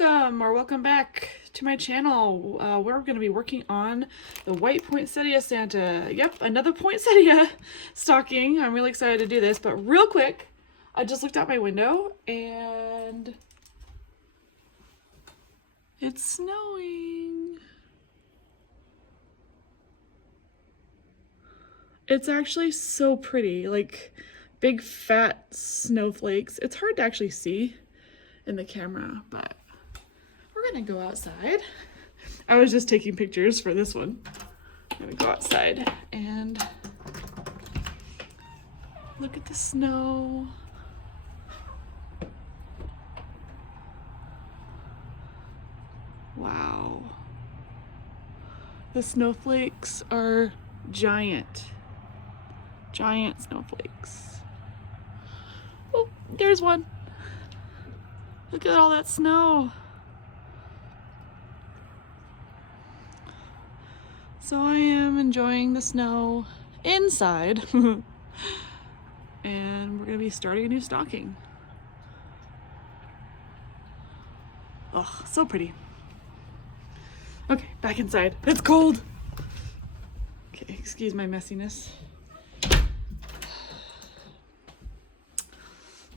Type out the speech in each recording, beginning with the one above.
welcome or welcome back to my channel. We're going to be working on the white poinsettia Santa. Yep, another poinsettia stocking. I'm really excited to do this, but real quick, I just looked out my window and it's snowing. It's actually so pretty, like big fat snowflakes. It's hard to actually see in the camera, but we're gonna go outside. I was just taking pictures for this one. I'm gonna go outside and look at the snow. Wow. The snowflakes are giant. Giant snowflakes. Oh, there's one. Look at all that snow. So I am enjoying the snow inside. And we're gonna be starting a new stocking. Oh, so pretty. Okay, back inside. It's cold. Okay, excuse my messiness.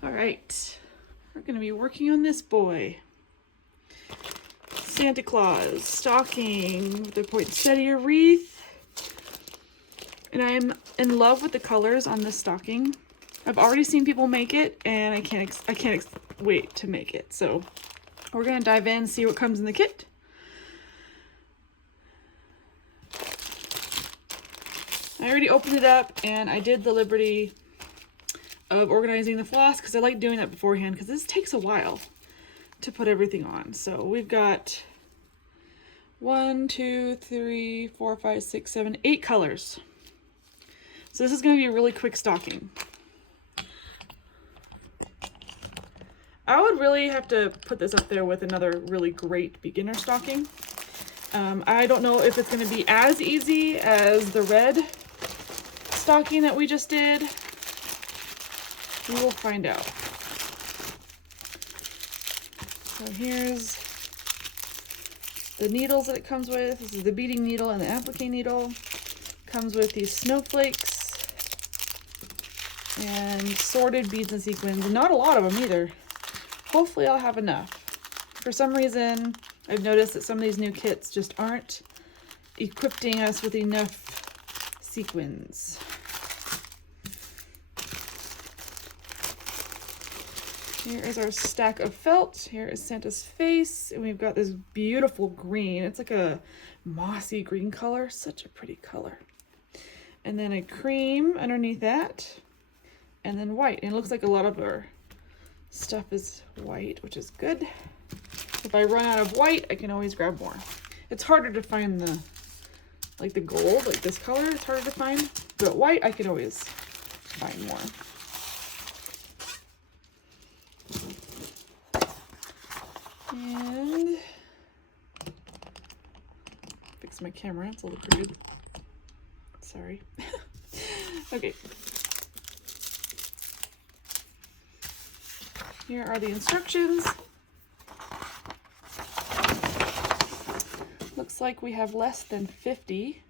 All right, we're gonna be working on this boy. Santa Claus stocking with the poinsettia wreath. And I'm in love with the colors on this stocking. I've already seen people make it and I can't wait to make it. So we're gonna dive in and see what comes in the kit. I already opened it up and I did the liberty of organizing the floss because I like doing that beforehand because this takes a while to put everything on. So we've got 1, 2, 3, 4, 5, 6, 7, 8 colors. So this is going to be a really quick stocking. I would really have to put this up there with another really great beginner stocking. I don't know if it's going to be as easy as the red stocking that we just did. We will find out. So here's the needles that it comes with. This is the beading needle and the applique needle. Comes with these snowflakes and sorted beads and sequins. Not a lot of them either. Hopefully I'll have enough. For some reason, I've noticed that some of these new kits just aren't equipping us with enough sequins. Here is our stack of felt. Here is Santa's face. And we've got this beautiful green. It's like a mossy green color. Such a pretty color. And then a cream underneath that. And then white. And it looks like a lot of our stuff is white, which is good. If I run out of white, I can always grab more. It's harder to find the gold, like this color. It's harder to find. But white, I can always find more. And fix my camera, it's a little crooked. Sorry. Okay. Here are the instructions. Looks like we have less than 50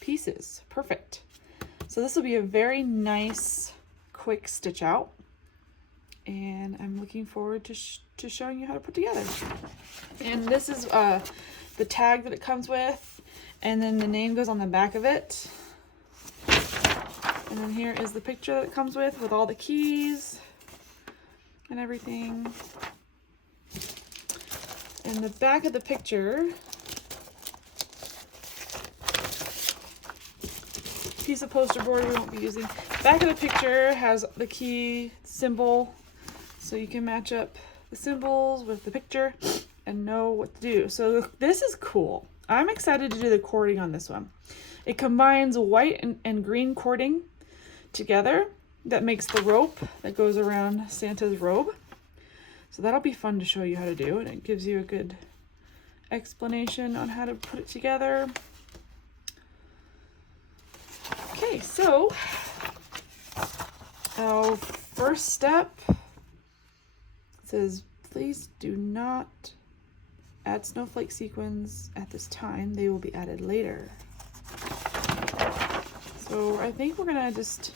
pieces. Perfect. So this will be a very nice, quick stitch out. And I'm looking forward to showing you how to put together. And this is the tag that it comes with, and then the name goes on the back of it. And then here is the picture that it comes with all the keys and everything. And the back of the picture, piece of poster board we won't be using. Back of the picture has the key symbol, so you can match up the symbols with the picture and know what to do. So this is cool. I'm excited to do the cording on this one. It combines white and green cording together. That makes the rope that goes around Santa's robe. So that'll be fun to show you how to do, and it gives you a good explanation on how to put it together. Okay, so our first step says, please do not add snowflake sequins at this time. They will be added later. So I think we're gonna just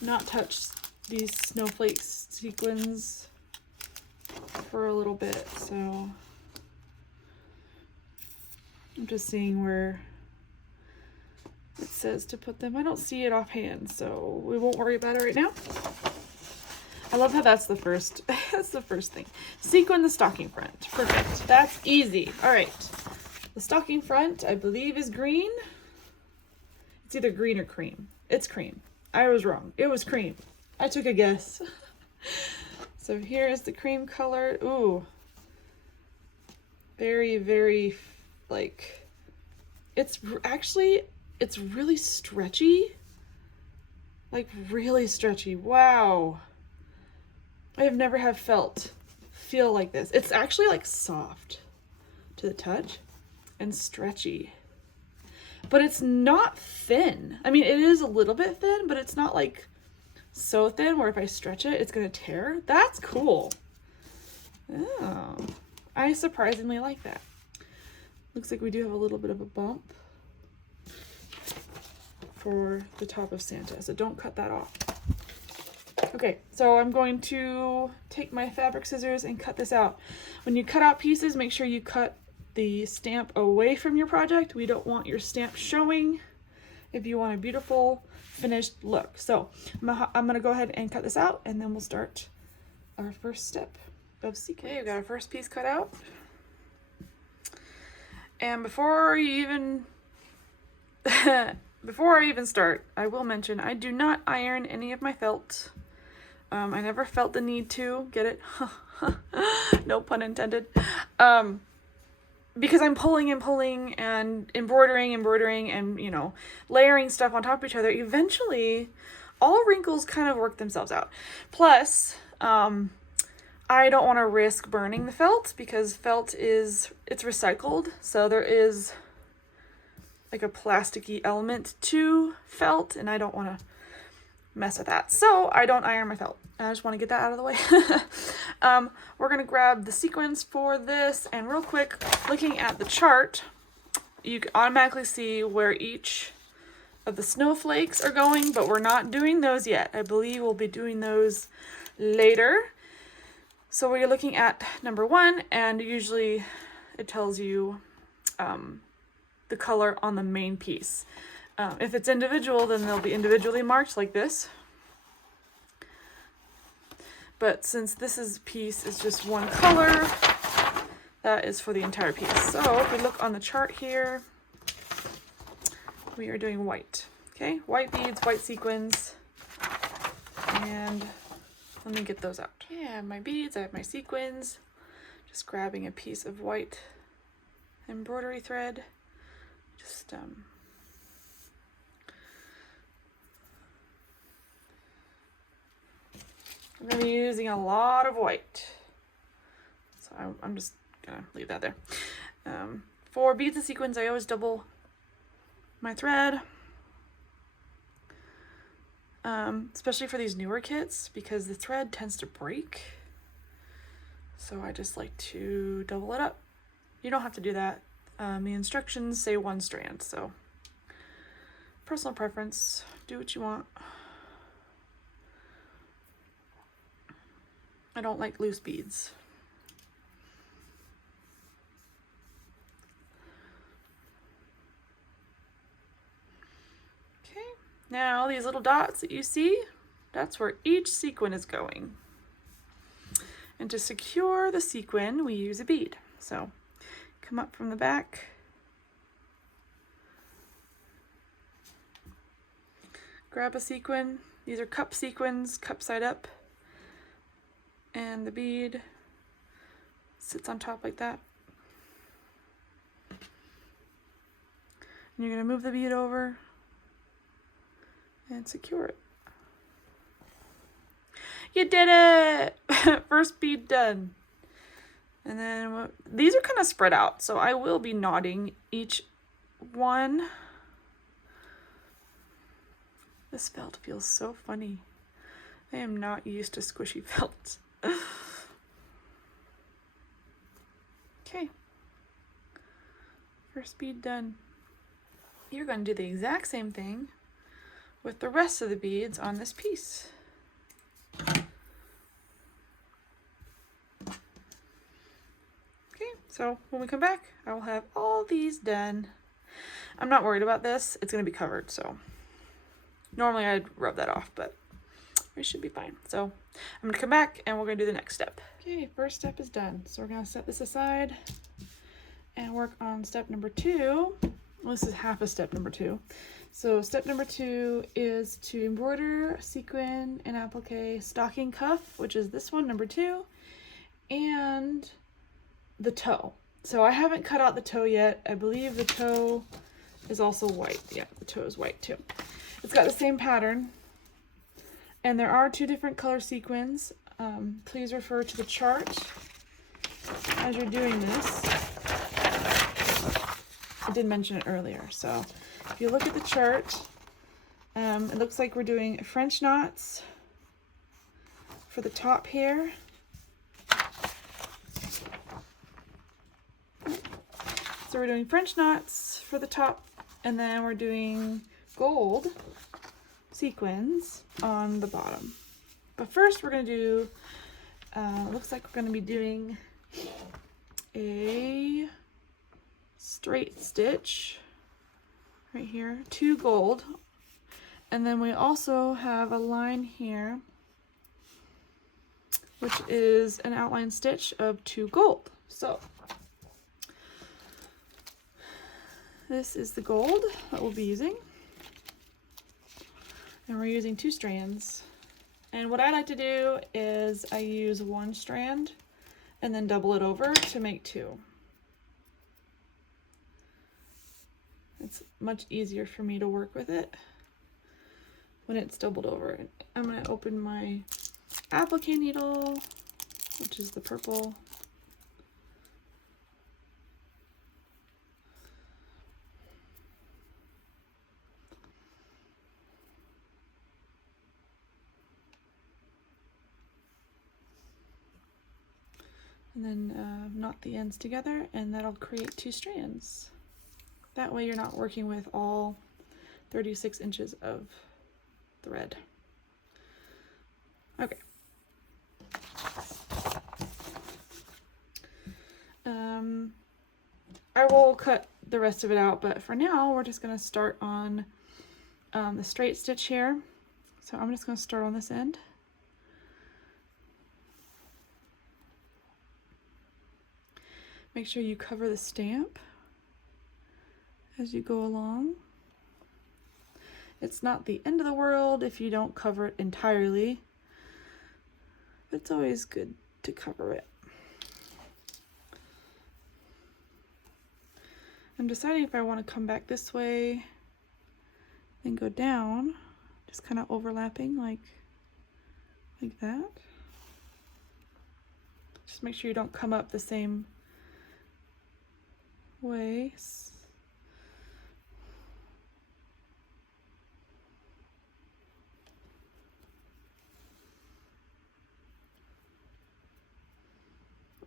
not touch these snowflake sequins for a little bit. So I'm just seeing where it says to put them. I don't see it offhand, so we won't worry about it right now. I love how that's the first, that's the first thing. Sequin the stocking front. Perfect. That's easy. All right. The stocking front, I believe, is green. It's either green or cream. It's cream. I was wrong. It was cream. I took a guess. So here is the cream color. Ooh. Very, very, like, it's actually, it's really stretchy. Like, really stretchy. Wow. I have never had felt feel like this. It's actually like soft to the touch and stretchy, but it's not thin. I mean, it is a little bit thin, but it's not like so thin where if I stretch it, it's gonna tear. That's cool. Oh, I surprisingly like that. Looks like we do have a little bit of a bump for the top of Santa, so don't cut that off. Okay, so I'm going to take my fabric scissors and cut this out. When you cut out pieces, make sure you cut the stamp away from your project. We don't want your stamp showing if you want a beautiful finished look. So I'm gonna go ahead and cut this out, and then we'll start our first step of sequence. Okay, we've got our first piece cut out. And before you even before I even start, I will mention I do not iron any of my felt. I never felt the need to. Get it? No pun intended. Because I'm pulling and pulling and embroidering and, you know, layering stuff on top of each other. Eventually, all wrinkles kind of work themselves out. Plus, I don't want to risk burning the felt because felt it's recycled. So there is like a plasticky element to felt, and I don't want to mess with that. So I don't iron my felt. I just want to get that out of the way. We're going to grab the sequins for this, and real quick, looking at the chart, you can automatically see where each of the snowflakes are going, but we're not doing those yet. I believe we'll be doing those later. So we're looking at number 1, and usually it tells you the color on the main piece. If it's individual, then they'll be individually marked like this. But since this piece is just one color, that is for the entire piece. So if we look on the chart here, we are doing white. Okay, white beads, white sequins, and let me get those out. Okay, I have my beads, I have my sequins. Just grabbing a piece of white embroidery thread. Just I'm going to be using a lot of white, so I'm just going to leave that there. For beads and sequins, I always double my thread, especially for these newer kits because the thread tends to break. So I just like to double it up. You don't have to do that. The instructions say 1 strand, so personal preference, do what you want. I don't like loose beads. Okay, now these little dots that you see, that's where each sequin is going. And to secure the sequin, we use a bead. So come up from the back, grab a sequin. These are cup sequins, cup side up. And the bead sits on top like that. And you're going to move the bead over and secure it. You did it! First bead done. And then these are kind of spread out, so I will be knotting each one. This felt feels so funny. I am not used to squishy felts. Okay, first bead done. You're going to do the exact same thing with the rest of the beads on this piece. Okay, so when we come back, I will have all these done. I'm not worried about this. It's going to be covered, so normally I'd rub that off, but it should be fine. So I'm going to come back and we're going to do the next step. Okay, first step is done. So we're going to set this aside and work on step number 2. Well, this is half of step number 2. So step number 2 is to embroider, sequin, and applique stocking cuff, which is this one, number 2, and the toe. So I haven't cut out the toe yet. I believe the toe is also white. Yeah, the toe is white too. It's got the same pattern, and there are 2 different color sequins. Please refer to the chart as you're doing this. I did mention it earlier. So if you look at the chart, it looks like we're doing French knots for the top here. So we're doing French knots for the top, and then we're doing gold sequins on the bottom. But first we're going to do, looks like we're going to be doing a straight stitch right here, 2 gold, and then we also have a line here which is an outline stitch of 2 gold. So this is the gold that we'll be using, and we're using 2 strands. And what I like to do is I use 1 strand and then double it over to make 2. It's much easier for me to work with it when it's doubled over. I'm going to open my applique needle, which is the purple. And then knot the ends together, and that'll create 2 strands. That way you're not working with all 36 inches of thread. Okay. I will cut the rest of it out, but for now we're just going to start on the straight stitch here. So I'm just going to start on this end. Make sure you cover the stamp as you go along. It's not the end of the world if you don't cover it entirely, but it's always good to cover it. I'm deciding if I want to come back this way and go down, just kind of overlapping like that. Just make sure you don't come up the same way.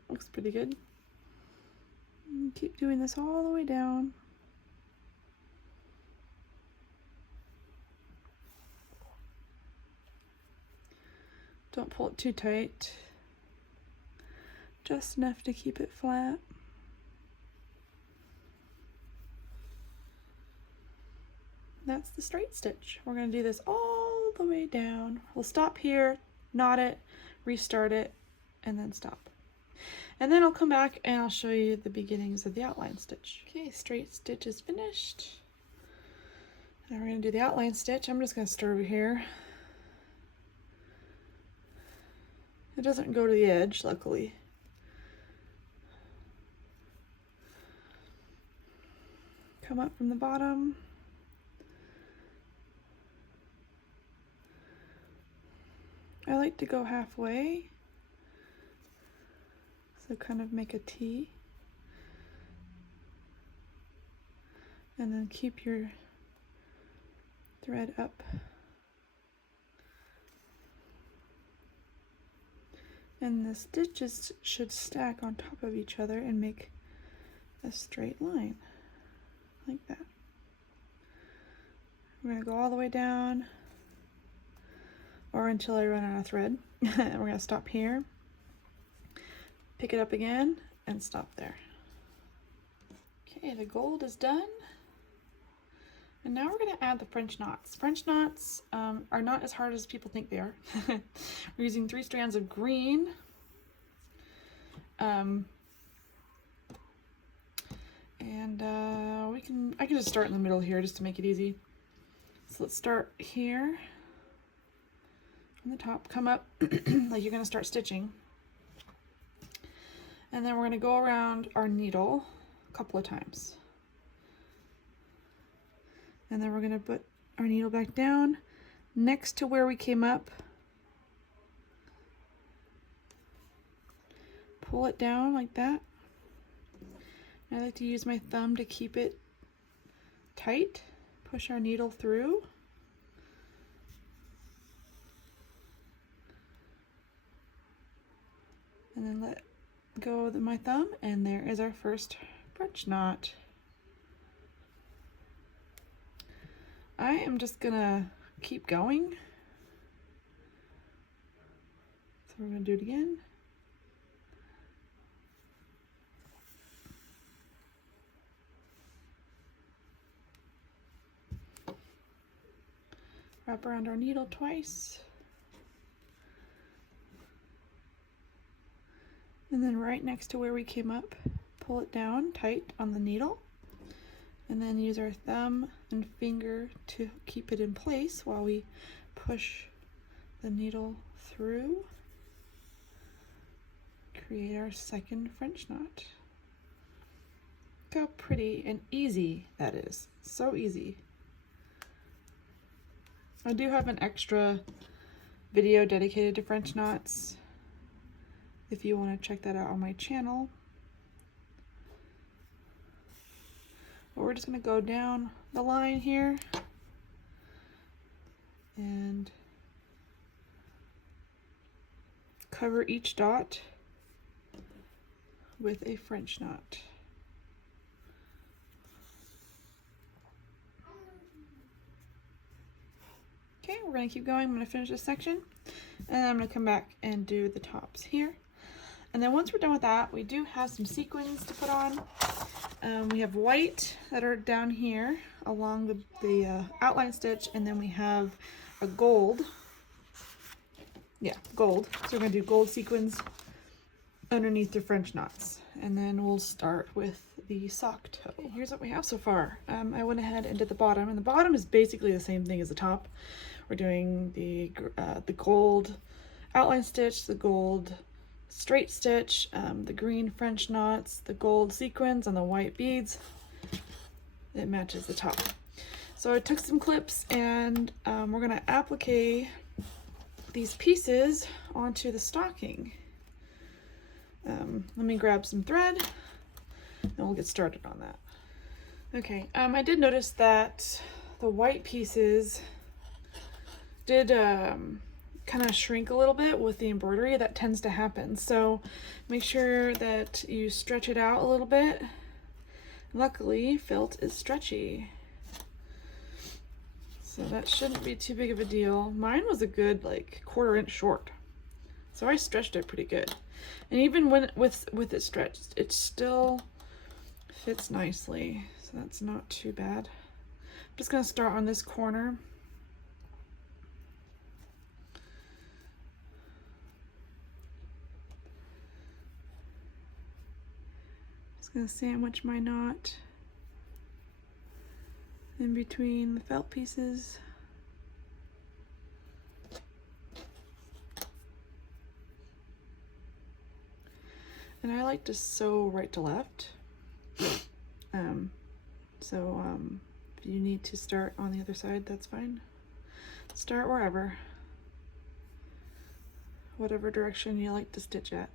Looks pretty good. And keep doing this all the way down. Don't pull it too tight. Just enough to keep it flat. That's the straight stitch. We're going to do this all the way down. We'll stop here, knot it, restart it, and then stop. And then I'll come back and I'll show you the beginnings of the outline stitch. Okay, straight stitch is finished. Now we're going to do the outline stitch. I'm just going to start over here. It doesn't go to the edge, luckily. Come up from the bottom. I like to go halfway, so kind of make a T, and then keep your thread up, and the stitches should stack on top of each other and make a straight line like that. We're going to go all the way down or until I run out of thread. And we're going to stop here, pick it up again, and stop there. Okay, the gold is done. And now we're going to add the French knots. French knots are not as hard as people think they are. We're using 3 strands of green. I can just start in the middle here just to make it easy. So let's start here on the top, come up like you're going to start stitching. And then we're going to go around our needle a couple of times. And then we're going to put our needle back down next to where we came up. Pull it down like that. I like to use my thumb to keep it tight. Push our needle through. And then let go of my thumb, and there is our first French knot. I am just gonna keep going. So we're gonna do it again. Wrap around our needle twice. And then right next to where we came up, pull it down tight on the needle. And then use our thumb and finger to keep it in place while we push the needle through. Create our second French knot. Look how pretty and easy that is. So easy. I do have an extra video dedicated to French knots if you want to check that out on my channel. But we're just going to go down the line here and cover each dot with a French knot. Okay, we're going to keep going. I'm going to finish this section and then I'm going to come back and do the tops here. And then once we're done with that, we do have some sequins to put on. We have white that are down here along the outline stitch, and then we have a gold. Yeah, gold. So we're going to do gold sequins underneath the French knots. And then we'll start with the sock toe. Okay, here's what we have so far. I went ahead and did the bottom, and the bottom is basically the same thing as the top. We're doing the gold outline stitch, the gold straight stitch, the green French knots, the gold sequins, and the white beads. It matches the top. So I took some clips and we're going to applique these pieces onto the stocking. Let me grab some thread and we'll get started on that. Okay, I did notice that the white pieces did kind of shrink a little bit with the embroidery. That tends to happen, so make sure that you stretch it out a little bit. Luckily, felt is stretchy, so that shouldn't be too big of a deal. Mine was a good like 1/4 inch short, so I stretched it pretty good, and even when with it stretched, it still fits nicely, so that's not too bad. I'm just gonna start on this corner. Gonna sandwich my knot in between the felt pieces. And I like to sew right to left. If you need to start on the other side, that's fine. Start wherever, whatever direction you like to stitch at.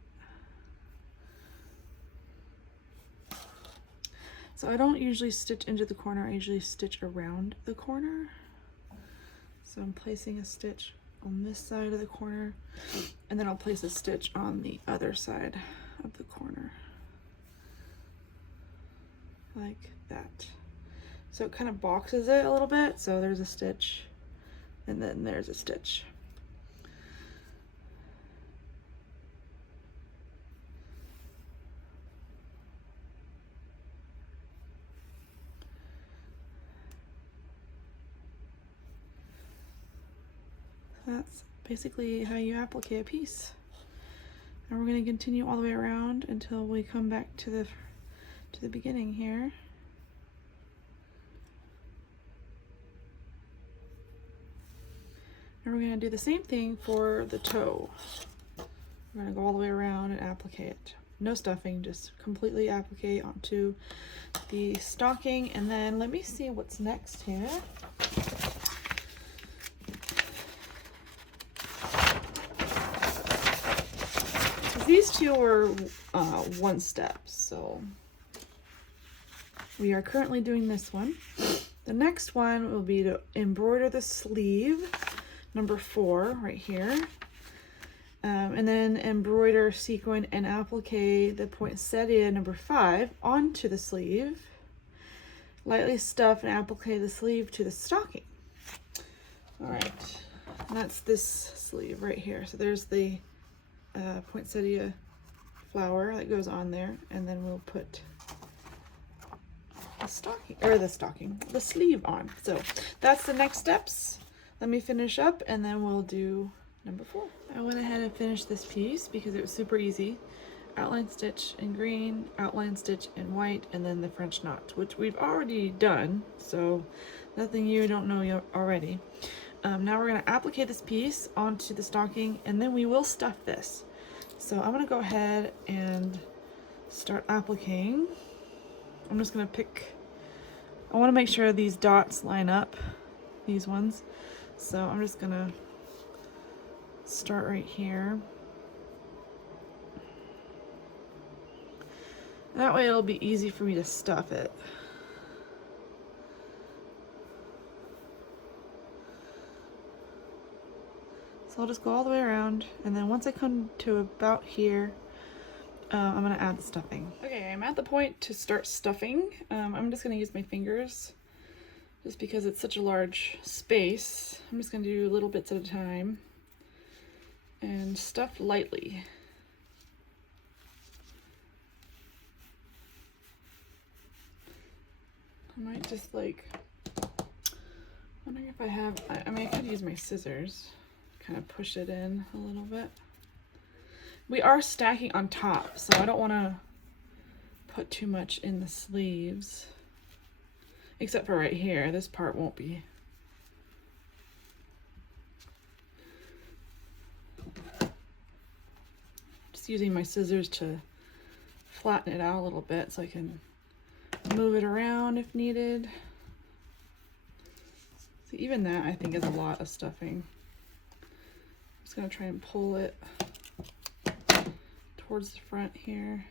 So I don't usually stitch into the corner, I usually stitch around the corner. So I'm placing a stitch on this side of the corner, and then I'll place a stitch on the other side of the corner. like that. So it kind of boxes it a little bit. So there's a stitch, and then there's a stitch. That's basically how you applique a piece. And we're going to continue all the way around until we come back to the beginning here. And we're going to do the same thing for the toe. We're going to go all the way around and applique it. No stuffing, just completely applique onto the stocking. And then let me see what's next here. These two are one step, so we are currently doing this one. The next one will be to embroider the sleeve, number 4 right here, and then embroider, sequin, and applique the poinsettia number 5 onto the sleeve. Lightly stuff and applique the sleeve to the stocking. All right, and that's this sleeve right here. So there's the poinsettia flower that goes on there, and then we'll put the sleeve on. So that's the next steps. Let me finish up and then we'll do number 4. I went ahead and finished this piece because it was super easy. Outline stitch in green, outline stitch in white, and then the French knot, which we've already done, so nothing you don't know already. Now we're going to applique this piece onto the stocking, and then we will stuff this. So I'm going to go ahead and start appliquing. I'm just going to I want to make sure these dots line up, these ones. So I'm just going to start right here. That way it'll be easy for me to stuff it. So I'll just go all the way around, and then once I come to about here, I'm going to add the stuffing. Okay, I'm at the point to start stuffing. I'm just going to use my fingers just because it's such a large space. I'm just going to do little bits at a time and stuff lightly. I might just wondering if I have, I mean, I could use my scissors, kind of push it in a little bit. We are stacking on top, so I don't want to put too much in the sleeves, except for right here. This part won't be. Just using my scissors to flatten it out a little bit so I can move it around if needed. So even that, I think, is a lot of stuffing. I'm just going to try and pull it towards the front here.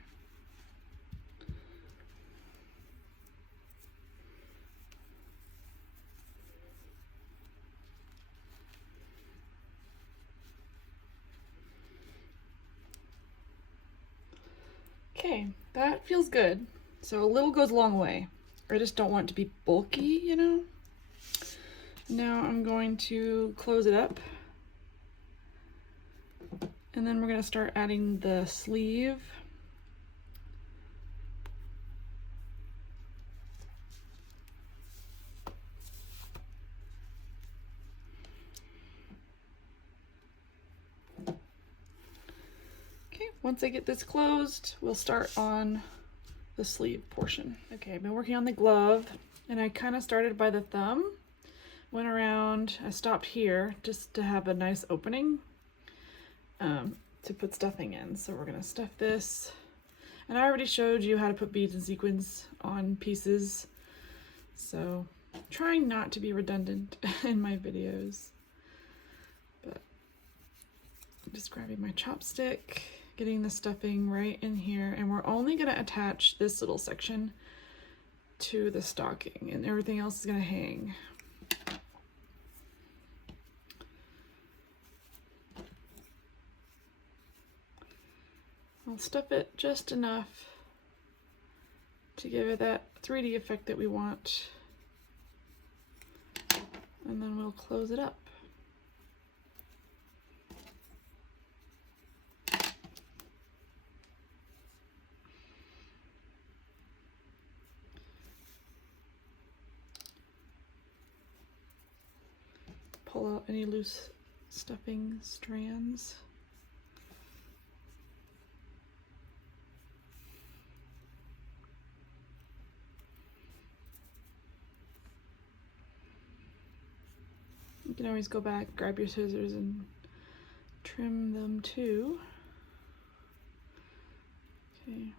Okay, that feels good. So a little goes a long way. I just don't want it to be bulky, you know? Now I'm going to close it up. And then we're going to start adding the sleeve. Okay, once I get this closed, we'll start on the sleeve portion. Okay, I've been working on the glove, and I kind of started by the thumb, went around, I stopped here just to have a nice opening to put stuffing in. So we're gonna stuff this, and I already showed you how to put beads and sequins on pieces, so I'm trying not to be redundant in my videos, but I'm just grabbing my chopstick, getting the stuffing right in here, and we're only gonna attach this little section to the stocking, and everything else is gonna hang. I'll stuff it just enough to give it that 3D effect that we want. And then we'll close it up. Pull out any loose stuffing strands. You can always go back, grab your scissors, and trim them too. Okay.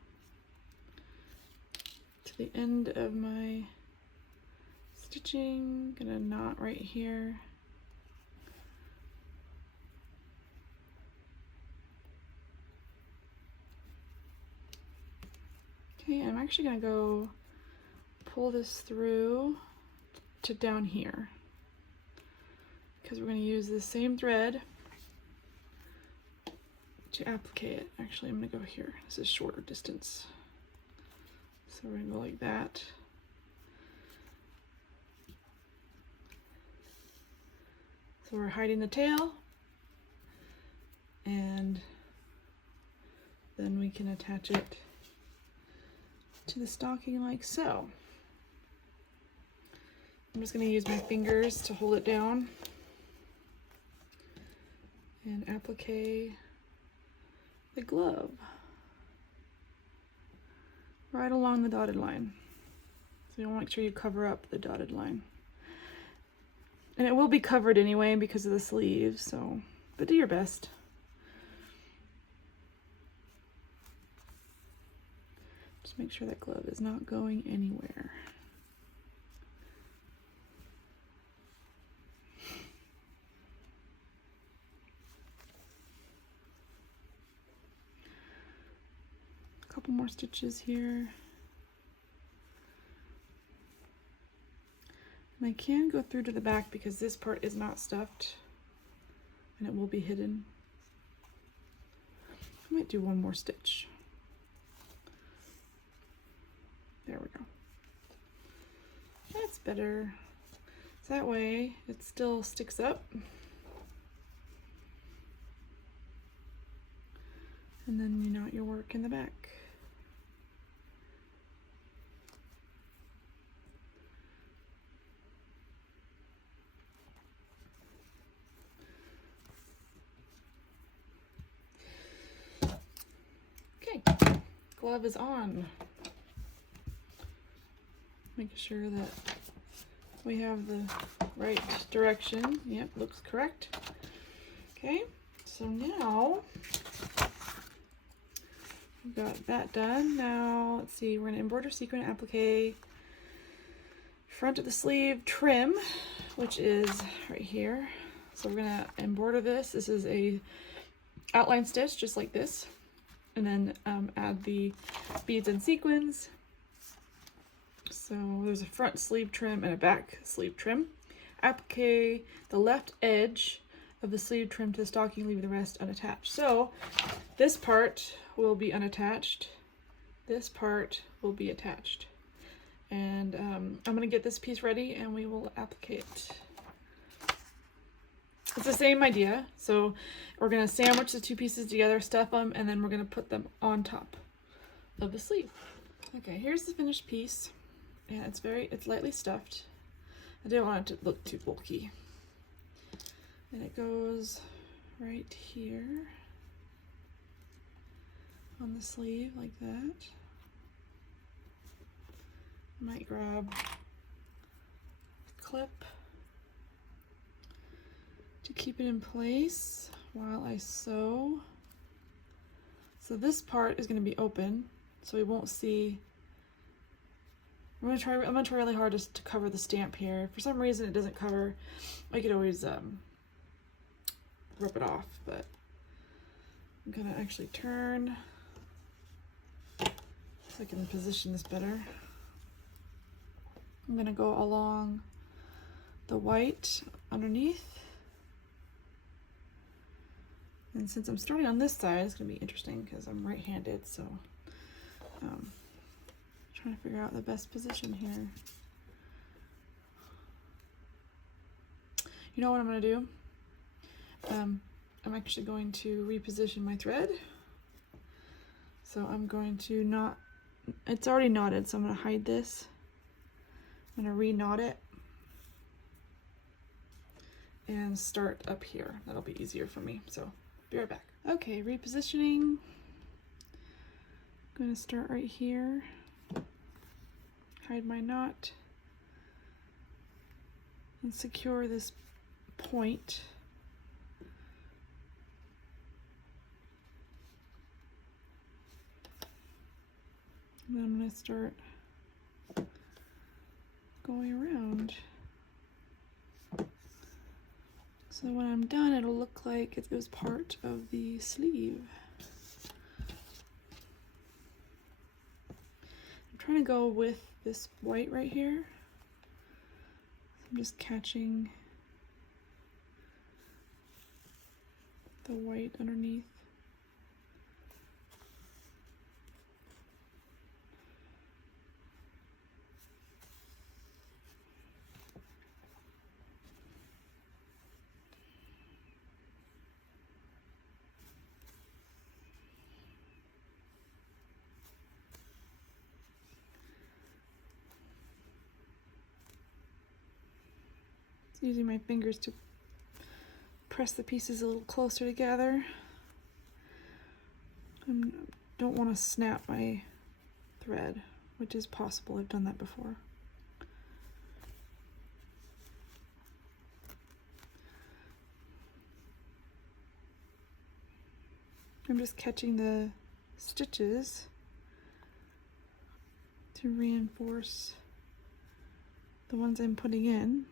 To the end of my stitching, gonna knot right here. Okay, I'm actually gonna go pull this through to down here, because we're going to use the same thread to applique it. Actually, I'm going to go here. This is shorter distance. So we're going to go like that. So we're hiding the tail, and then we can attach it to the stocking like so. I'm just going to use my fingers to hold it down and applique the glove right along the dotted line. So you want to make sure you cover up the dotted line. And it will be covered anyway because of the sleeves, so, but do your best. Just make sure that glove is not going anywhere. Couple more stitches here. And I can go through to the back because this part is not stuffed and it will be hidden. I might do one more stitch. There we go. That's better. So that way it still sticks up. And then you knot your work in the back. Okay, glove is on. Making sure that we have the right direction. Yep, looks correct. Okay, so now we've got that done. Now, let's see, we're gonna embroider sequin applique front of the sleeve trim, which is right here. So we're gonna embroider this. This is a outline stitch, just like this. And then add the beads and sequins. So there's a front sleeve trim and a back sleeve trim. Applique the left edge of the sleeve trim to the stocking, leave the rest unattached. So this part will be unattached. This part will be attached. And I'm gonna get this piece ready and we will applique it. It's the same idea. So we're gonna sandwich the two pieces together, stuff them, and then we're gonna put them on top of the sleeve. Okay, here's the finished piece. And it's lightly stuffed. I didn't want it to look too bulky. And it goes right here on the sleeve like that. Might grab a clip to keep it in place while I sew. So this part is going to be open, so we won't see. I'm gonna try really hard just to cover the stamp here. For some reason it doesn't cover. I could always rip it off, but I'm gonna actually turn so I can position this better. I'm gonna go along the white underneath. And since I'm starting on this side, it's gonna be interesting because I'm right-handed, so trying trying to figure out the best position here. You know what I'm going to do? I'm actually going to reposition my thread. So I'm going to knot, it's already knotted, so I'm going to hide this. I'm going to re-knot it and start up here. That'll be easier for me, so be right back. Okay, repositioning. I'm going to start right here, hide my knot, and secure this point. And then I'm going to start going around. So when I'm done, it'll look like it was part of the sleeve. I'm trying to go with this white right here. I'm just catching the white underneath. Using my fingers to press the pieces a little closer together. I don't want to snap my thread, which is possible. I've done that before. I'm just catching the stitches to reinforce the ones I'm putting in.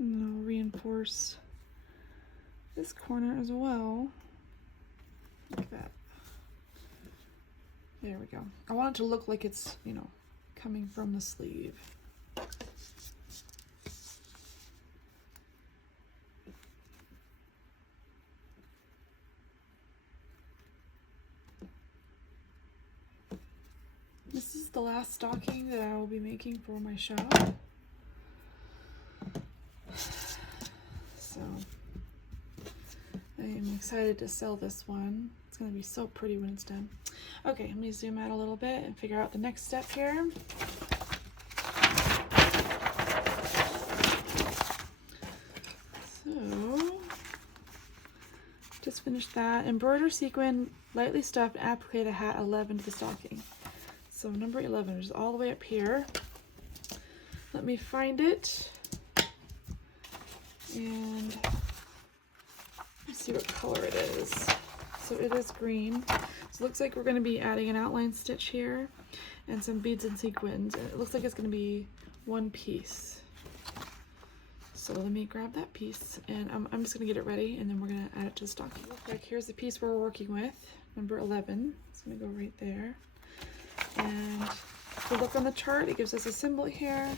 And I'll reinforce this corner as well, like that. There we go. I want it to look like it's, you know, coming from the sleeve. This is the last stocking that I will be making for my shop. So I am excited to sell this one. It's going to be so pretty when it's done. Okay, let me zoom out a little bit and figure out the next step here. So, just finished that. Embroider sequin, lightly stuffed, applique a hat 11 to the stocking. So number 11 is all the way up here. Let me find it. And let's see what color it is. So it is green. So it looks like we're going to be adding an outline stitch here and some beads and sequins. And it looks like it's going to be one piece. So let me grab that piece and I'm just going to get it ready and then we're going to add it to the stocking. Like here's the piece we're working with, number 11. It's going to go right there. And if we look on the chart, it gives us a symbol here.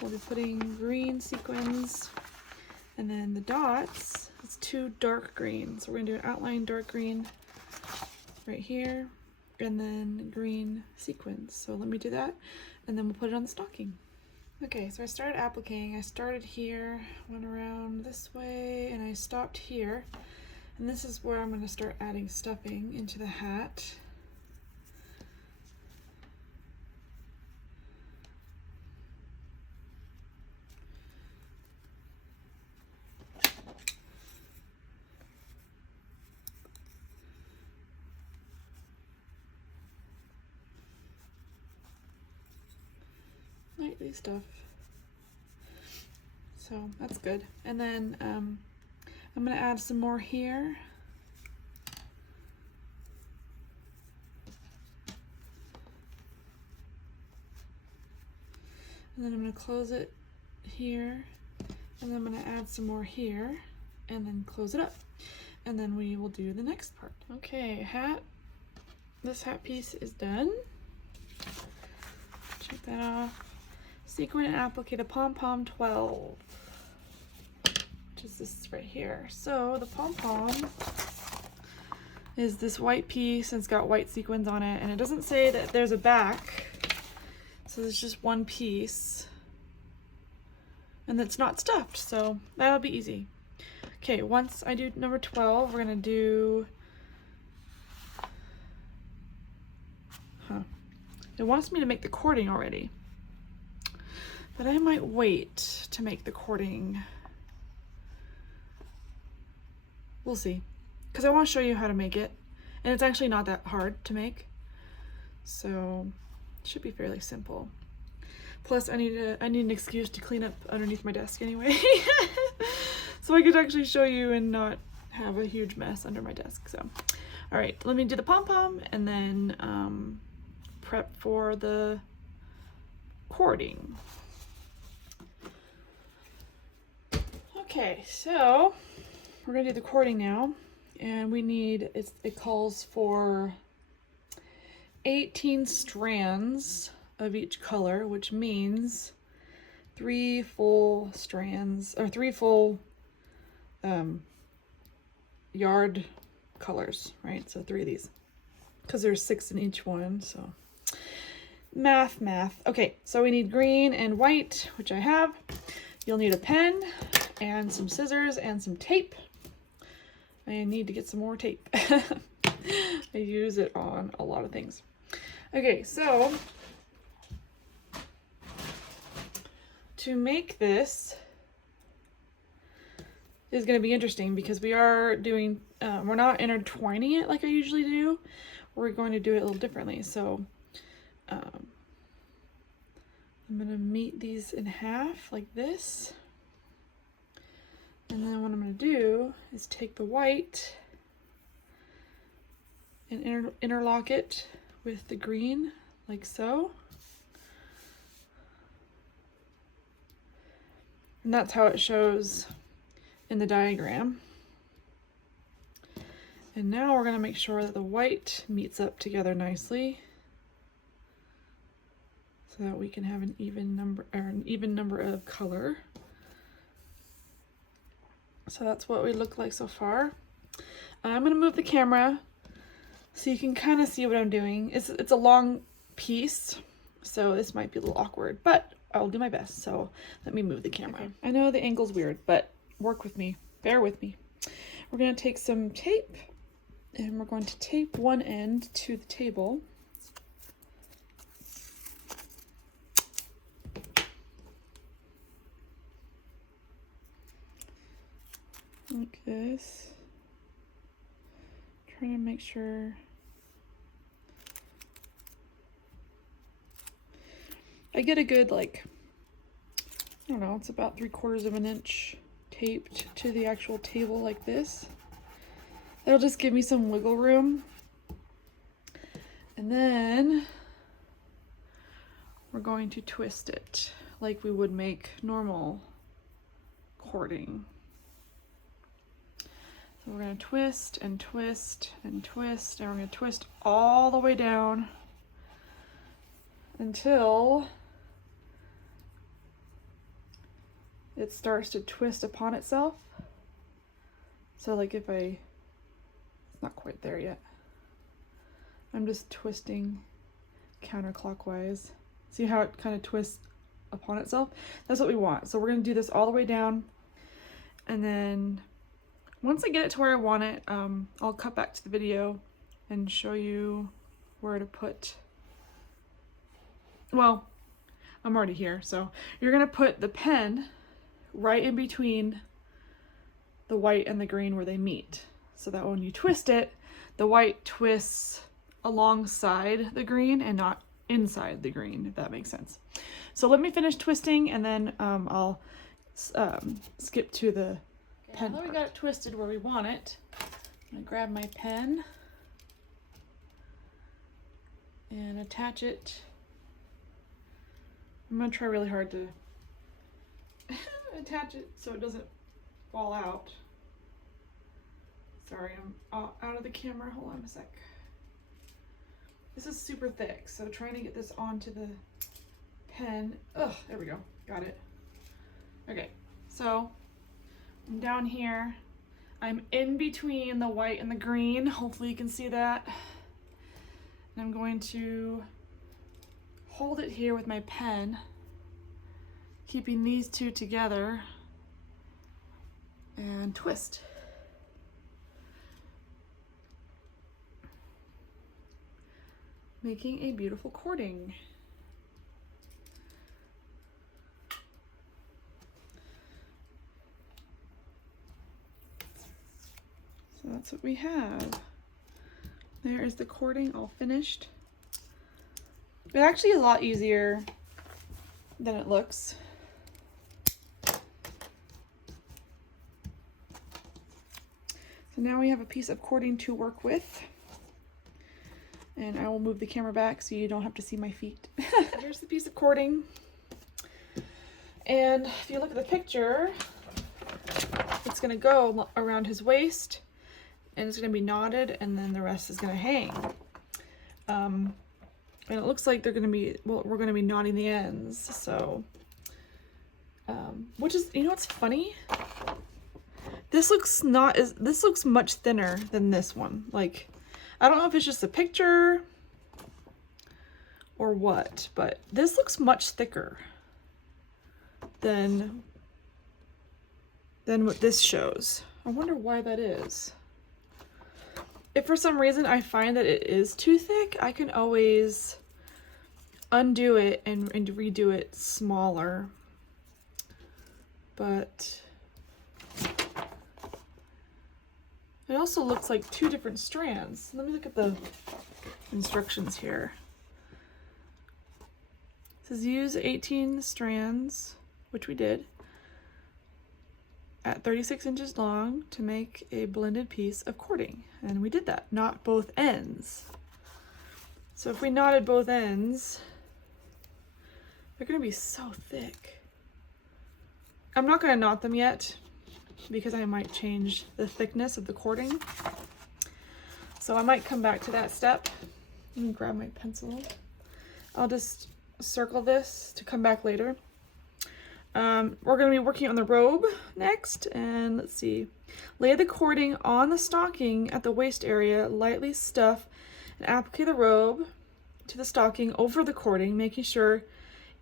We'll be putting green sequins. And then the dots, it's 2 dark greens. So we're gonna do an outline dark green right here, and then green sequins. So let me do that, and then we'll put it on the stocking. Okay, so I started appliquing. I started here, went around this way, and I stopped here. And this is where I'm gonna start adding stuffing into the hat. Lightly stuff. So that's good. And then I'm going to add some more here. And then I'm going to close it here, and then I'm going to add some more here, and then close it up. And then we will do the next part. Okay, hat. This hat piece is done. Check that off. Sequin and applique the pom-pom 12, which is this right here. So the pom-pom is this white piece, and it's got white sequins on it, and it doesn't say that there's a back, so it's just one piece, and it's not stuffed, so that'll be easy. Okay, once I do number 12, we're gonna do, it wants me to make the cording already, but I might wait to make the cording. We'll see, because I want to show you how to make it, and it's actually not that hard to make, so it should be fairly simple. Plus, I need an excuse to clean up underneath my desk anyway, so I could actually show you and not have a huge mess under my desk. So, all right, let me do the pom-pom and then prep for the cording. Okay, so we're gonna do the cording now, and we need, it calls for 18 strands of each color, which means 3 full strands, or 3 full yard colors, right? So 3 of these, because there's 6 in each one, so math. Okay, so we need green and white, which I have. You'll need a pen and some scissors and some tape. I need to get some more tape. I use it on a lot of things. Okay, so to make this is going to be interesting because we are doing, we're not intertwining it like I usually do. We're going to do it a little differently. So I'm going to meet these in half like this. And then what I'm going to do is take the white and interlock it with the green like so. And that's how it shows in the diagram. And now we're going to make sure that the white meets up together nicely so that we can have an even number of color. So that's what we look like so far. I'm going to move the camera so you can kind of see what I'm doing. It's a long piece, so this might be a little awkward, but I'll do my best. So let me move the camera. Okay. I know the angle's weird, but work with me. Bear with me. We're going to take some tape, and we're going to tape one end to the table. Like this. Trying to make sure I get a good, like, I don't know, it's about 3/4 of an inch taped to the actual table like this. That'll just give me some wiggle room. And then we're going to twist it like we would make normal cording. So we're going to twist and twist and twist, and we're going to twist all the way down until it starts to twist upon itself. So like if it's not quite there yet. I'm just twisting counterclockwise. See how it kind of twists upon itself? That's what we want. So we're going to do this all the way down, and then once I get it to where I want it, I'll cut back to the video and show you where to put, well, I'm already here. So you're gonna put the pen right in between the white and the green where they meet, so that when you twist it, the white twists alongside the green and not inside the green, if that makes sense. So let me finish twisting, and then I'll skip to the pen. Now that we got it twisted where we want it, I'm gonna grab my pen and attach it I'm gonna try really hard to attach it so it doesn't fall out. Sorry, I'm out of the camera. Hold on a sec. This is super thick, so trying to get this onto the pen. Ugh, there we go. Got it. Okay, so I'm down here. I'm in between the white and the green. Hopefully you can see that. And I'm going to hold it here with my pen, keeping these two together, and twist. Making a beautiful cording. So that's what we have. There is the cording all finished. It's actually a lot easier than it looks. So now we have a piece of cording to work with. And I will move the camera back so you don't have to see my feet. Here's the piece of cording. And if you look at the picture, it's gonna go around his waist and it's gonna be knotted and then the rest is gonna hang. And it looks like they're gonna be, well, we're gonna be knotting the ends, so. Which is, you know what's funny? This looks this looks much thinner than this one. Like, I don't know if it's just a picture or what, but this looks much thicker than what this shows. I wonder why that is. If for some reason I find that it is too thick, I can always undo it and redo it smaller. But it also looks like two different strands. Let me look at the instructions here. It says use 18 strands, which we did, at 36 inches long to make a blended piece of cording. And we did that, knot both ends. So if we knotted both ends, they're gonna be so thick. I'm not gonna knot them yet because I might change the thickness of the cording. So I might come back to that step. Let me grab my pencil. I'll just circle this to come back later. We're going to be working on the robe next, and let's see. Lay the cording on the stocking at the waist area, lightly stuff and applique the robe to the stocking over the cording, making sure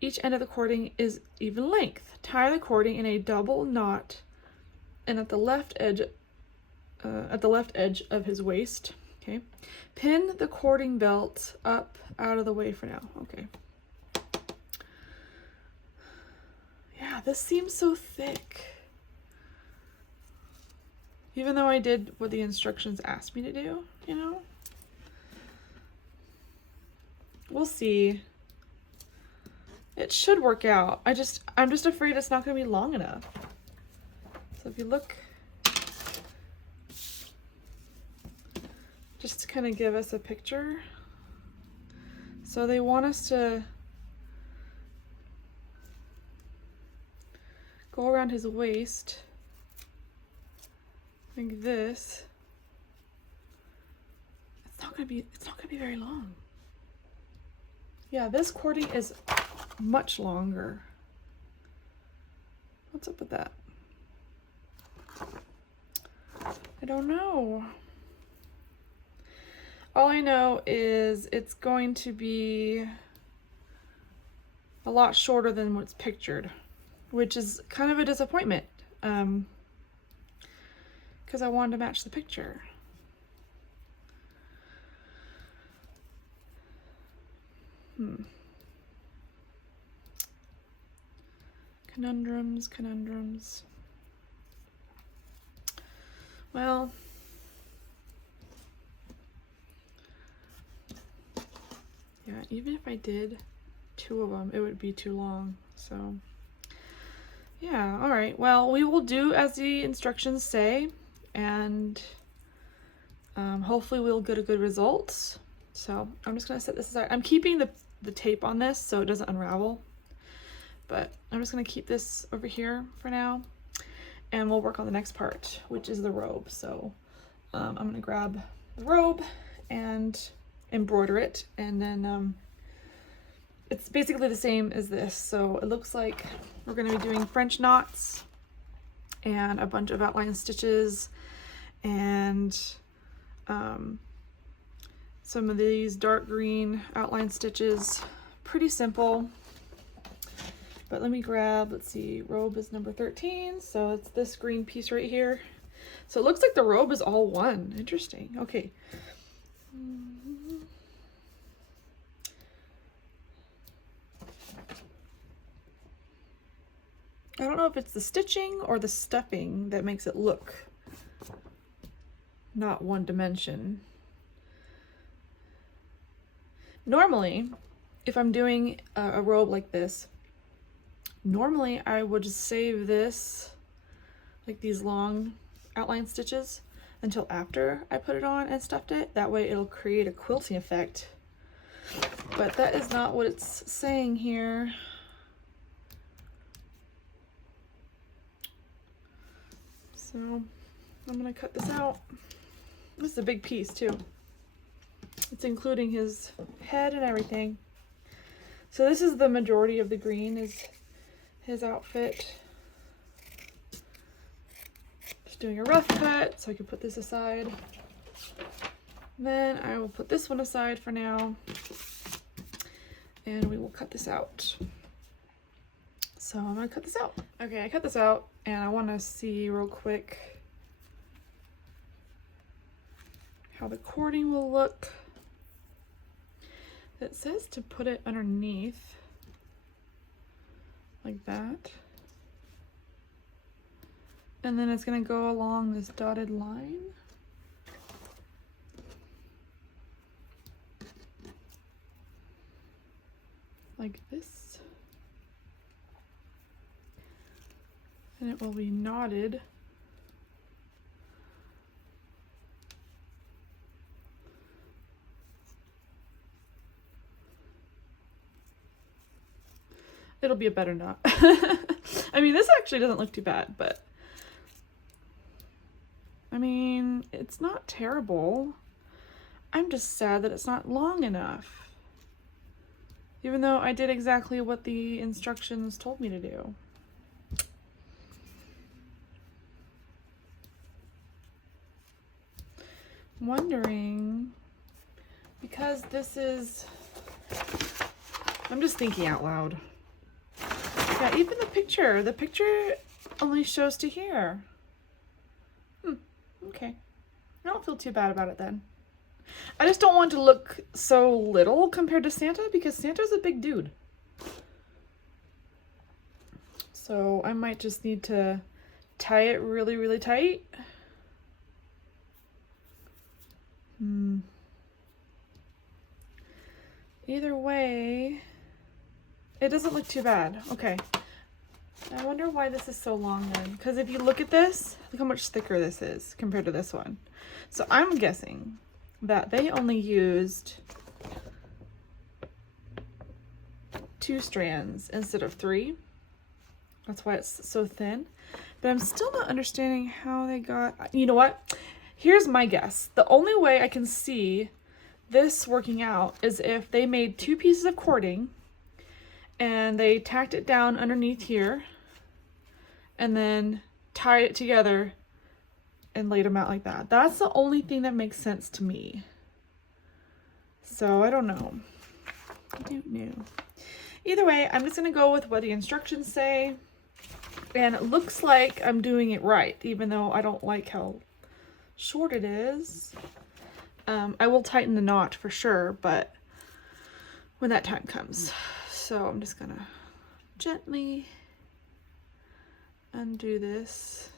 each end of the cording is even length. Tie the cording in a double knot and at the left edge of his waist. Okay. Pin the cording belt up out of the way for now. Okay. Yeah, this seems so thick. Even though I did what the instructions asked me to do, you know? We'll see. It should work out. I'm just afraid it's not going to be long enough. So if you look, just to kind of give us a picture. So they want us to go around his waist like this. It's not gonna be very long. Yeah, this cording is much longer. What's up with that? I don't know. All I know is it's going to be a lot shorter than what's pictured, which is kind of a disappointment, because I wanted to match the picture. Conundrums. Well, yeah, even if I did 2 of them, it would be too long, so. Yeah, all right. Well, we will do as the instructions say, and hopefully we'll get a good result. So I'm just gonna set this aside. I'm keeping the tape on this so it doesn't unravel. but I'm just gonna keep this over here for now, and we'll work on the next part, which is the robe. So I'm gonna grab the robe and embroider it, and then it's basically the same as this. So it looks like we're gonna be doing French knots and a bunch of outline stitches and some of these dark green outline stitches. Pretty simple, but let me grab, let's see, robe is number 13, so it's this green piece right here. So it looks like the robe is all one. Interesting. Okay. I don't know if it's the stitching or the stuffing that makes it look not one dimension. Normally, if I'm doing a robe like this, normally I would just save this, like these long outline stitches, until after I put it on and stuffed it. That way it'll create a quilting effect. But that is not what it's saying here. So I'm gonna cut this out. This is a big piece too. It's including his head and everything. So this is the majority of the green, is his outfit. Just doing a rough cut so I can put this aside. Then I will put this one aside for now, and we will cut this out. So I'm gonna cut this out. Okay, I cut this out, and I wanna see real quick how the cording will look. It says to put it underneath like that, and then it's going to go along this dotted line. Like this, and it will be knotted. It'll be a better knot. I mean, this actually doesn't look too bad, but I mean, it's not terrible. I'm just sad that it's not long enough, even though I did exactly what the instructions told me to do. I'm wondering, because this is, I'm just thinking out loud. Yeah, even the picture only shows to here. Okay. I don't feel too bad about it then. I just don't want to look so little compared to Santa, because Santa's a big dude. So I might just need to tie it really, really tight. Either way, it doesn't look too bad. Okay. I wonder why this is so long then. Because if you look at this, look how much thicker this is compared to this one. So I'm guessing that they only used 2 strands instead of 3. That's why it's so thin. But I'm still not understanding how they got... You know what? Here's my guess. The only way I can see this working out is if they made 2 pieces of cording and they tacked it down underneath here and then tied it together and laid them out like that. That's the only thing that makes sense to me. So I don't know. I don't know. Either way, I'm just going to go with what the instructions say. And it looks like I'm doing it right, even though I don't like how short it is. I will tighten the knot for sure, but when that time comes. So I'm just gonna gently undo this.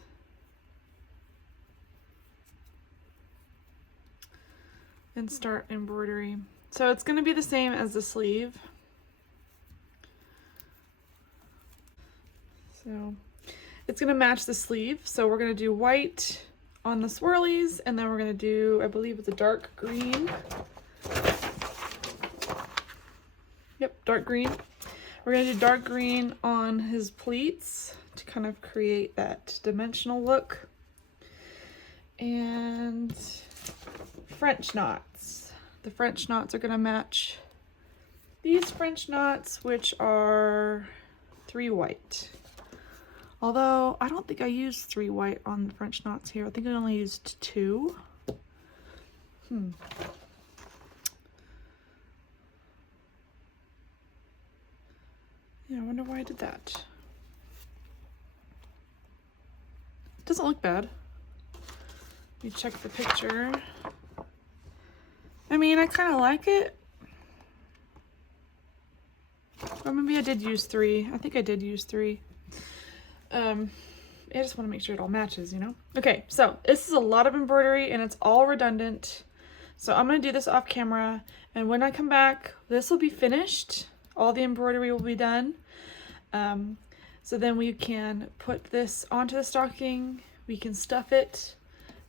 And start embroidery. So it's gonna be the same as the sleeve. So it's gonna match the sleeve. So we're gonna do white on the swirlies, and then we're gonna do, I believe it's a dark green. Yep, dark green We're gonna do dark green on his pleats to kind of create that dimensional look. And French knots. The French knots are gonna match these French knots, which are 3 white. Although I don't think I used 3 white on the French knots here. I think I only used 2. Yeah, I wonder why I did that. It doesn't look bad. Let me check the picture. I mean, I kind of like it. Or maybe I did use 3. I think I did use 3. I just want to make sure it all matches, you know? Okay, so this is a lot of embroidery and it's all redundant. So I'm going to do this off camera, and when I come back, this will be finished. All the embroidery will be done. So then we can put this onto the stocking, we can stuff it,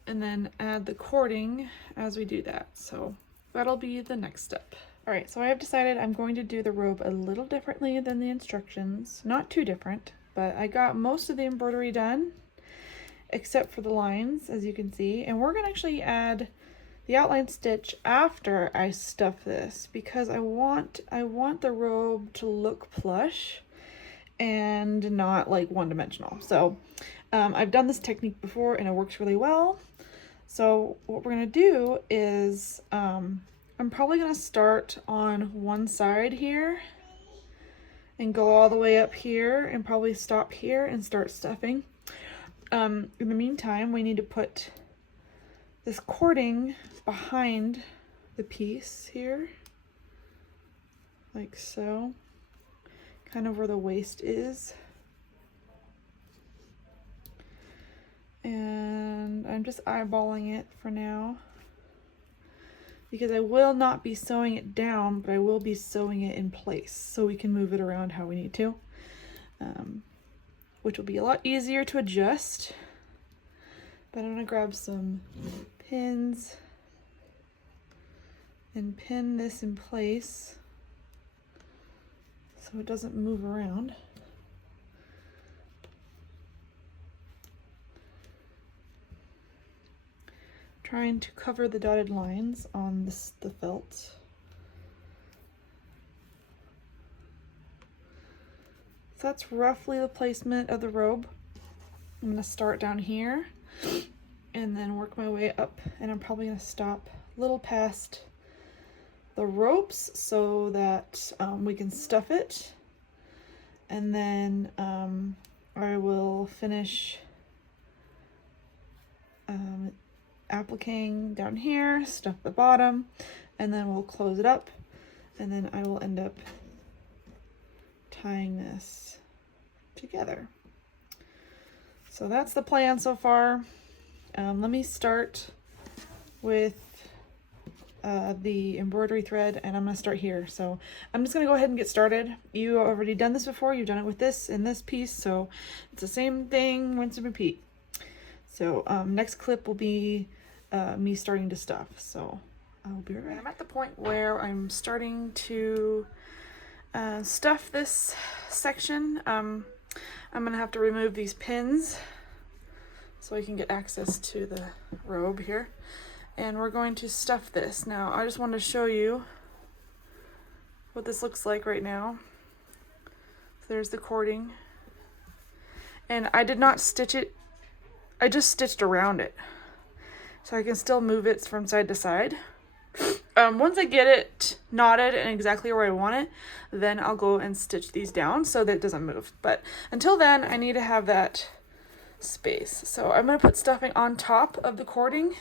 and then add the cording as we do that. So that'll be the next step. All right, so I have decided I'm going to do the robe a little differently than the instructions. Not too different, but I got most of the embroidery done, except for the lines, as you can see. And we're gonna actually add the outline stitch after I stuff this, because I want the robe to look plush and not like one-dimensional. So I've done this technique before and it works really well. So what we're gonna do is I'm probably gonna start on one side here and go all the way up here and probably stop here and start stuffing. In the meantime, we need to put this cording behind the piece here, like so, kind of where the waist is. And I'm just eyeballing it for now, because I will not be sewing it down, but I will be sewing it in place so we can move it around how we need to, which will be a lot easier to adjust. But I'm gonna grab some pins and pin this in place so it doesn't move around. Trying to cover the dotted lines on the felt. So that's roughly the placement of the robe. I'm going to start down here and then work my way up, and I'm probably going to stop a little past the ropes so that we can stuff it, and then I will finish appliquing down here, stuff the bottom, and then we'll close it up, and then I will end up tying this together. So that's the plan so far. Let me start with the embroidery thread, and I'm going to start here. So I'm just going to go ahead and get started. You already done this before. You've done it with this and this piece, so it's the same thing, rinse and repeat. So next clip will be me starting to stuff. So I'll be right back. I'm at the point where I'm starting to stuff this section. I'm gonna have to remove these pins so I can get access to the robe here. And we're going to stuff this. Now, I just wanted to show you what this looks like right now. So there's the cording. And I did not stitch it, I just stitched around it. So I can still move it from side to side. Once I get it knotted and exactly where I want it, then I'll go and stitch these down so that it doesn't move. But until then, I need to have that space. So I'm going to put stuffing on top of the cording,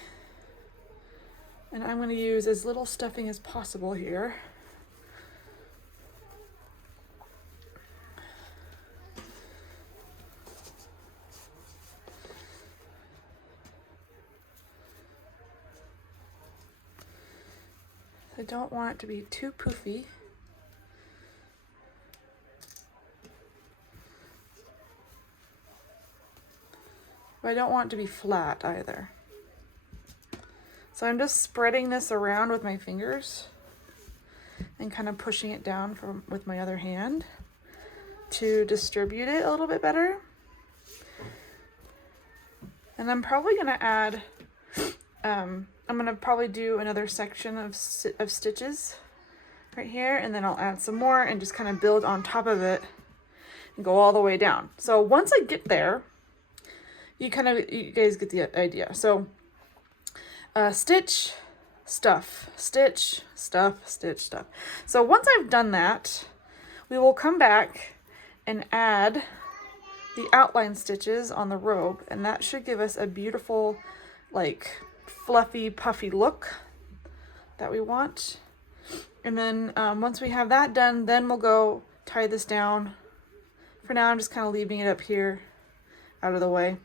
and I'm going to use as little stuffing as possible here. I don't want it to be too poofy. But I don't want it to be flat either. So I'm just spreading this around with my fingers and kind of pushing it down with my other hand. to distribute it a little bit better. And I'm probably gonna add, I'm gonna probably do another section of stitches right here, and then I'll add some more and just kind of build on top of it and go all the way down. So once I get there, you guys get the idea. So stitch, stuff, stitch, stuff, stitch, stuff. So once I've done that, we will come back and add the outline stitches on the robe, and that should give us a beautiful, like, fluffy, puffy look that we want. And then once we have that done, then we'll go tie this down. For now, I'm just kind of leaving it up here out of the way.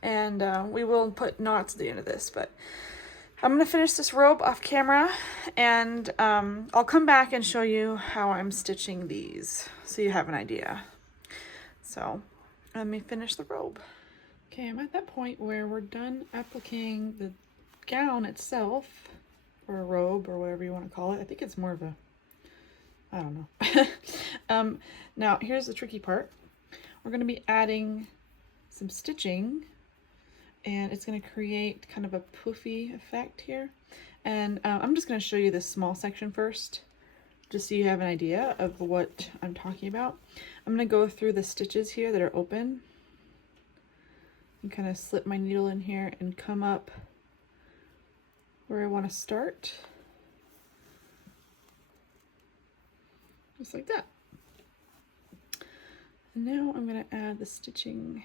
And we will put knots at the end of this, but I'm gonna finish this robe off camera, and I'll come back and show you how I'm stitching these so you have an idea. So let me finish the robe. Okay, I'm at that point where we're done appliquing the gown itself, or a robe, or whatever you want to call it. I think it's more of a, I don't know. Now here's the tricky part. We're going to be adding some stitching, and it's going to create kind of a poofy effect here. And I'm just going to show you this small section first, just so you have an idea of what I'm talking about. I'm going to go through the stitches here that are open and kind of slip my needle in here and come up where I want to start. Just like that. And now I'm going to add the stitching.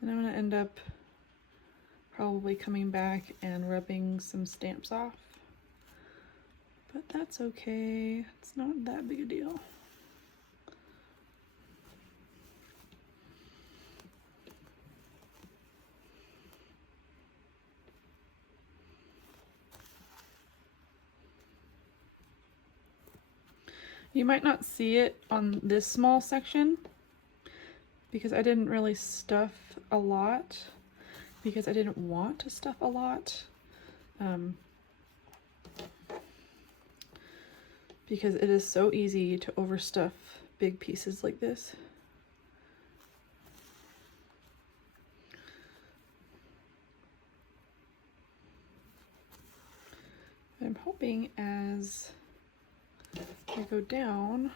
And I'm going to end up probably coming back and rubbing some stamps off. But that's okay. It's not that big a deal. You might not see it on this small section because I didn't really stuff a lot, because I didn't want to stuff a lot. Because it is so easy to overstuff big pieces like this. I'm hoping as I go down,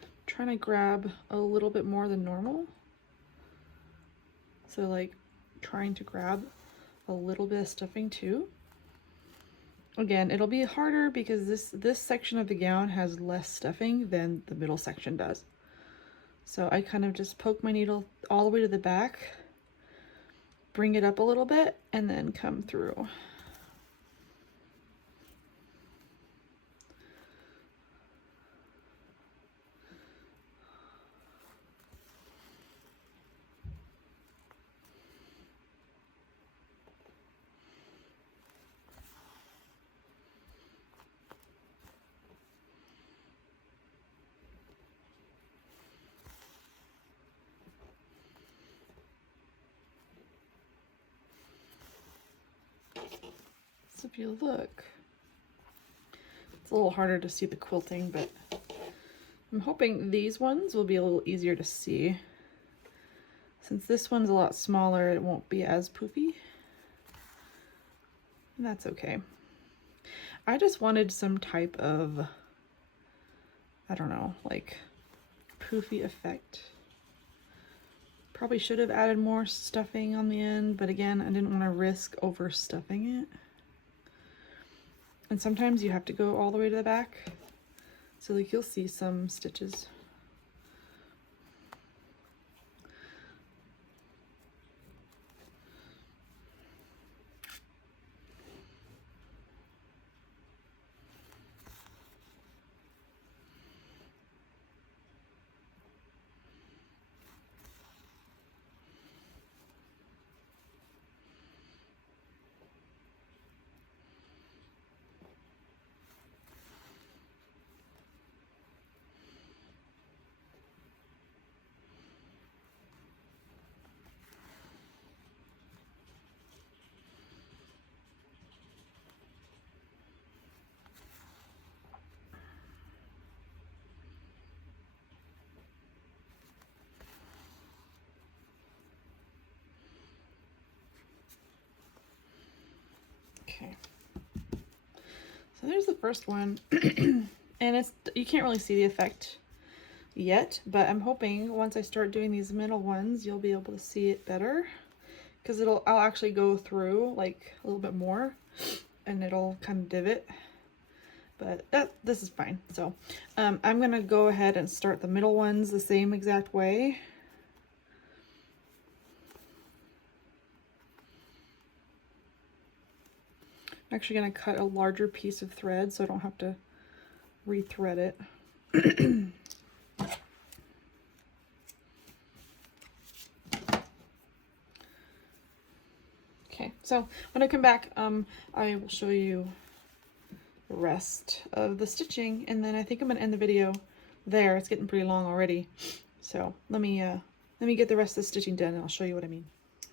I'm trying to grab a little bit more than normal. So like trying to grab a little bit of stuffing too. Again, it'll be harder because this section of the gown has less stuffing than the middle section does. So I kind of just poke my needle all the way to the back, bring it up a little bit, and then come through. So if you look, it's a little harder to see the quilting, but I'm hoping these ones will be a little easier to see. Since this one's a lot smaller, it won't be as poofy. And that's okay. I just wanted some type of, I don't know, like poofy effect. Probably should have added more stuffing on the end, but again, I didn't want to risk overstuffing it. And sometimes you have to go all the way to the back. So like you'll see some stitches. Okay. So there's the first one. And you can't really see the effect yet, but I'm hoping once I start doing these middle ones, you'll be able to see it better, because I'll actually go through like a little bit more and it'll kind of divot, but this is fine. So I'm gonna go ahead and start the middle ones the same exact way. I'm actually gonna cut a larger piece of thread so I don't have to rethread it. Okay, so when I come back, I will show you the rest of the stitching, and then I think I'm gonna end the video there. It's getting pretty long already. So let me get the rest of the stitching done and I'll show you what I mean.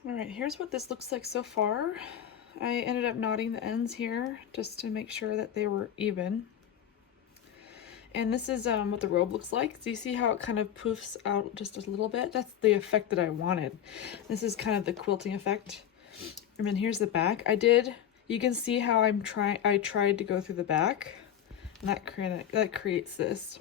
All right, here's what this looks like so far. I ended up knotting the ends here just to make sure that they were even. And this is what the robe looks like. Do you see how it kind of poofs out just a little bit? That's the effect that I wanted. This is kind of the quilting effect. And then here's the back. You can see how I tried to go through the back, and that creates this.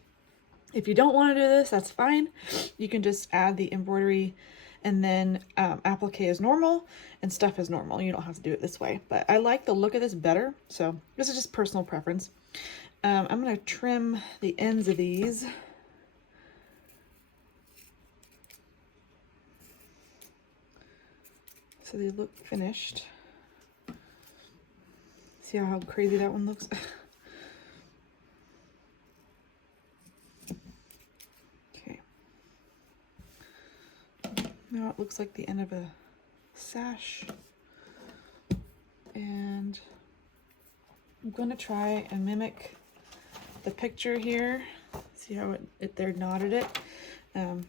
If you don't want to do this, that's fine. You can just add the embroidery and then applique as normal and stuff as normal. You don't have to do it this way, but I like the look of this better. So this is just personal preference. I'm going to trim the ends of these. So they look finished. See how crazy that one looks? Okay. Now it looks like the end of a sash. And I'm going to try and mimic the picture here. See how they're knotted it. Let me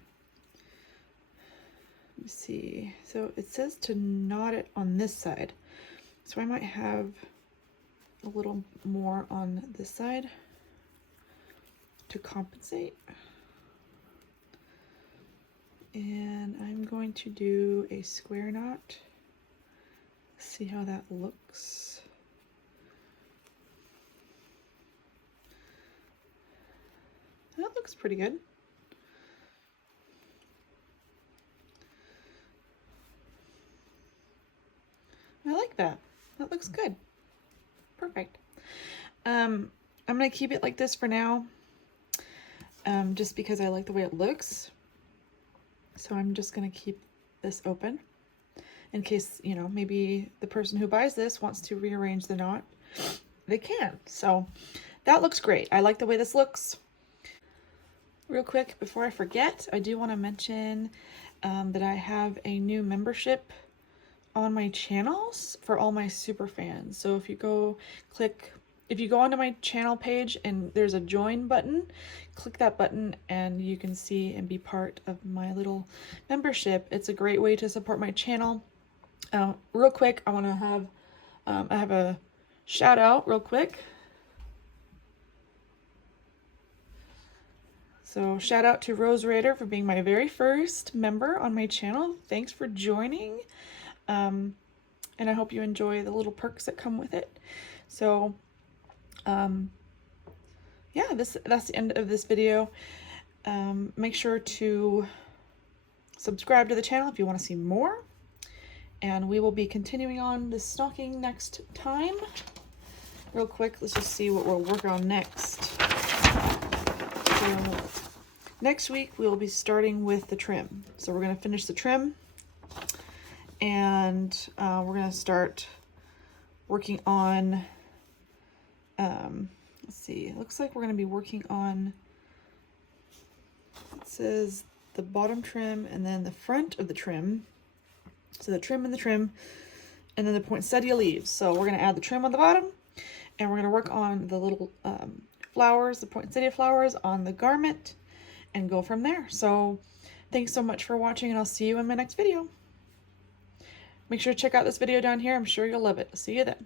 see. So it says to knot it on this side. So I might have a little more on this side to compensate. And I'm going to do a square knot. See how that looks. That looks pretty good. I like that. That looks good. Perfect. I'm gonna keep it like this for now, just because I like the way it looks. So I'm just gonna keep this open in case, you know, maybe the person who buys this wants to rearrange the knot. They can. So that looks great. I like the way this looks. Real quick, before I forget, I do want to mention that I have a new membership on my channels for all my super fans. So if you go onto my channel page and there's a join button, click that button and you can see and be part of my little membership. It's a great way to support my channel. Real quick, I want to have I have a shout out real quick. So shout out to Rose Raider for being my very first member on my channel. Thanks for joining. And I hope you enjoy the little perks that come with it. So, yeah, that's the end of this video. Make sure to subscribe to the channel if you want to see more. And we will be continuing on this stocking next time. Real quick, let's just see what we'll work on next. So, next week we will be starting with the trim. So we're going to finish the trim. And we're going to start working on, let's see, it looks like we're going to be working on, it says the bottom trim and then the front of the trim. So the trim and the trim, and then the poinsettia leaves. So we're going to add the trim on the bottom, and we're going to work on the little flowers, the poinsettia flowers on the garment, and go from there. So thanks so much for watching, and I'll see you in my next video. Make sure to check out this video down here. I'm sure you'll love it. See you then.